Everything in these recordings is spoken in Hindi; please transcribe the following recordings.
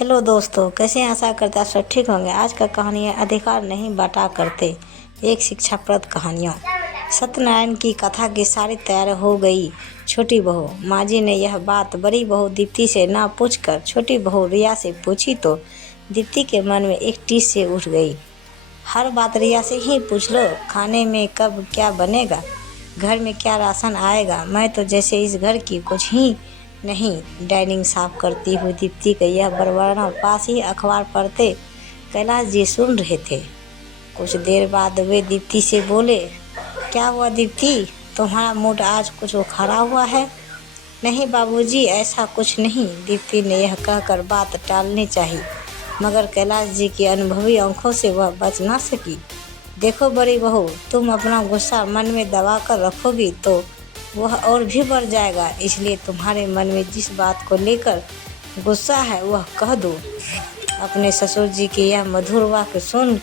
हेलो दोस्तों, कैसे हैं? आशा करते हैं आप सब ठीक होंगे। आज का कहानी है अधिकार नहीं बांटा करते, एक शिक्षाप्रद कहानियों। सत्यनारायण की कथा की सारी तैयार हो गई। छोटी बहू माँ जी ने यह बात बड़ी बहू दीप्ति से ना पूछकर छोटी बहू रिया से पूछी तो दीप्ति के मन में एक टीस से उठ गई। हर बात रिया से ही पूछ लो, खाने में कब क्या बनेगा, घर में क्या राशन आएगा। मैं तो जैसे इस घर की कुछ ही नहीं। डाइनिंग साफ करती हुई दीप्ति का यह बरवरना पास ही अखबार पढ़ते कैलाश जी सुन रहे थे। कुछ देर बाद वे दीप्ति से बोले, क्या हुआ दीप्ति, तुम्हारा मूड आज कुछ उखड़ा हुआ है? नहीं बाबूजी, ऐसा कुछ नहीं। दीप्ति ने यह कहकर बात टालनी चाहिए, मगर कैलाश जी की अनुभवी आंखों से वह बच ना सकी। देखो बड़ी बहू, तुम अपना गुस्सा मन में दबा कर रखोगी तो वह और भी बढ़ जाएगा, इसलिए तुम्हारे मन में जिस बात को लेकर गुस्सा है वह कह दो। अपने ससुर जी की यह मधुर वाक्य सुन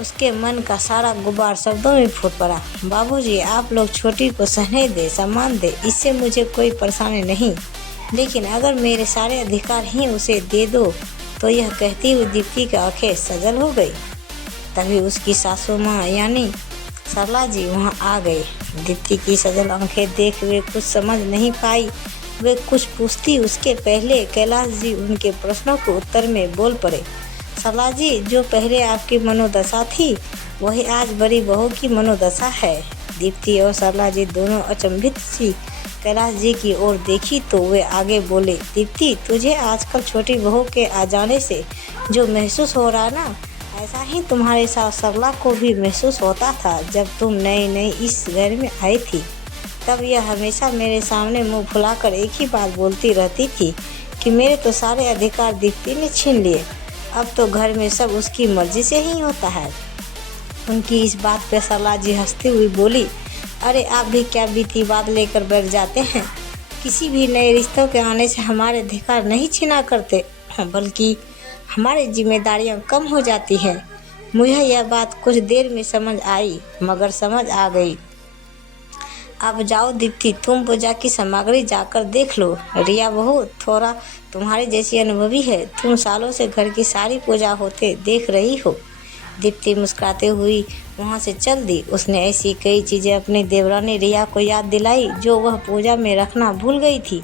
उसके मन का सारा गुब्बार शब्दों में फूट पड़ा। बाबूजी, आप लोग छोटी को सहने दे, सम्मान दे, इससे मुझे कोई परेशानी नहीं, लेकिन अगर मेरे सारे अधिकार ही उसे दे दो तो यह कहती हुई दीप्ति की आंखें सजल हो गई। तभी उसकी सासू माँ यानी सरला जी वहाँ आ गए। दीप्ति की सजल आंखें देख वे कुछ समझ नहीं पाई। वे कुछ पूछती उसके पहले कैलाश जी उनके प्रश्नों के उत्तर में बोल पड़े। सरला जी, जो पहले आपकी मनोदशा थी वही आज बड़ी बहू की मनोदशा है। दीप्ति और सरला जी दोनों अचंभित सी कैलाश जी की ओर देखी तो वे आगे बोले, दीप्ति, तुझे आजकल छोटी बहू के आ जाने से जो महसूस हो रहा ना, ऐसा ही तुम्हारे साथ सरला को भी महसूस होता था। जब तुम नई नई इस घर में आई थी तब यह हमेशा मेरे सामने मुंह फुलाकर एक ही बात बोलती रहती थी कि मेरे तो सारे अधिकार दीप्ति ने छीन लिए, अब तो घर में सब उसकी मर्जी से ही होता है। उनकी इस बात पर सरला जी हंसती हुई बोली, अरे आप भी क्या बीती बात लेकर बैठ जाते हैं। किसी भी नए रिश्तों के आने से हमारे अधिकार नहीं छीना करते, बल्कि हमारी जिम्मेदारियां कम हो जाती हैं। मुझे यह बात कुछ देर में समझ आई, मगर समझ आ गई। अब जाओ दीप्ति, तुम पूजा की सामग्री जाकर देख लो। रिया बहू थोड़ा तुम्हारे जैसी अनुभवी है, तुम सालों से घर की सारी पूजा होते देख रही हो। दीप्ति मुस्कुराते हुई वहाँ से चल दी। उसने ऐसी कई चीज़ें अपनी देवरानी रिया को याद दिलाई जो वह पूजा में रखना भूल गई थी।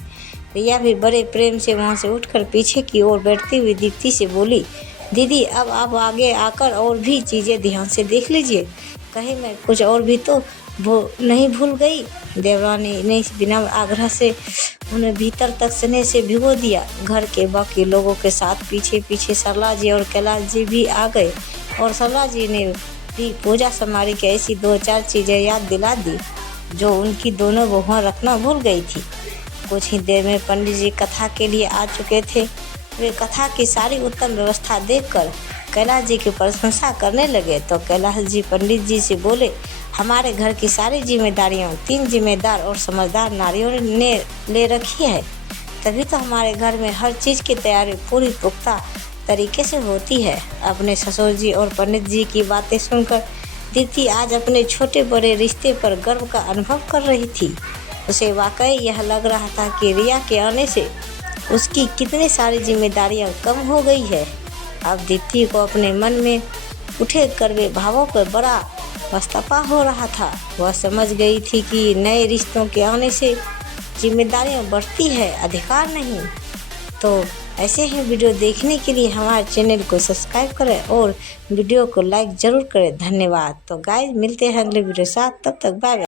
रिया भी बड़े प्रेम से वहाँ से उठकर पीछे की ओर बैठती हुई दीप्ति से बोली, दीदी, अब आप आगे आकर और भी चीज़ें ध्यान से देख लीजिए, कहीं मैं कुछ और भी तो नहीं भूल गई। देवरानी ने बिना आग्रह से उन्हें भीतर तक स्नेह से भिगो दिया। घर के बाकी लोगों के साथ पीछे पीछे सरला जी और कैलाश जी भी आ गए और सरला जी ने भी पूजा सामग्री की ऐसी 2-4 चीज़ें याद दिला दी जो उनकी दोनों बहुएं रखना भूल गई थी। कुछ ही देर में पंडित जी कथा के लिए आ चुके थे। वे कथा की सारी उत्तम व्यवस्था देखकर कैलाश जी की प्रशंसा करने लगे तो कैलाश जी पंडित जी से बोले, हमारे घर की सारी जिम्मेदारियां 3 जिम्मेदार और समझदार नारियों ने ले रखी है, तभी तो हमारे घर में हर चीज़ की तैयारी पूरी पुख्ता तरीके से होती है। अपने ससुर जी और पंडित जी की बातें सुनकर दीप्ति आज अपने छोटे बड़े रिश्ते पर गर्व का अनुभव कर रही थी। उसे वाकई यह लग रहा था कि रिया के आने से उसकी कितनी सारी जिम्मेदारियां कम हो गई है। अब दीप्ति को अपने मन में उठे कड़वे भावों पर बड़ा पछतावा हो रहा था। वह समझ गई थी कि नए रिश्तों के आने से जिम्मेदारियां बढ़ती है, अधिकार नहीं। तो ऐसे ही वीडियो देखने के लिए हमारे चैनल को सब्सक्राइब करें और वीडियो को लाइक ज़रूर करें। धन्यवाद। तो गाइस, मिलते हैं अगले वीडियो साथ, तब तक बाय बाय।